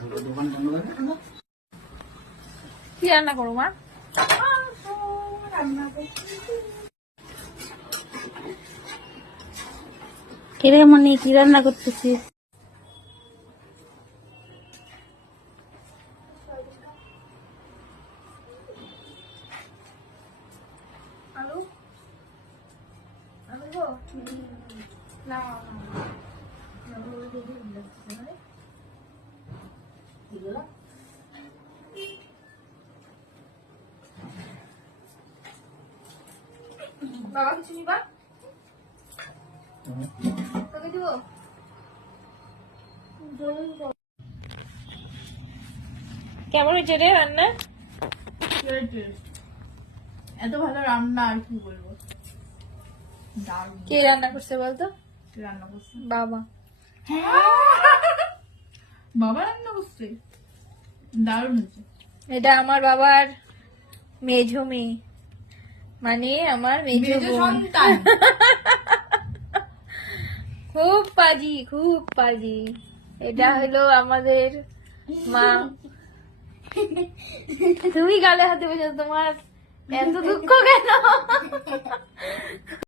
কি রান্না করো মা? কিরে মনি, কি রান্না করতেছিস? আলু আলু গো না বাবা কিছু নিবা তোকে দিব কেমন হয়েছে রে রান্না? এত ভালো রান্না আর কি বলবো। দারুণ। কে রান্না করছে বলতো? রান্না করছে বাবা। বাবা রান্না করছে, দারুণ হয়েছে। এটা আমার বাবার মেঝো মেয়ে, মানে আমার মেঝো বোন। সন্তান। খুব পাজি, খুব পাজি। এটা হলো আমাদের মা। তুমি গালে হাতে বসে, তোমার এত দুঃখ কেন?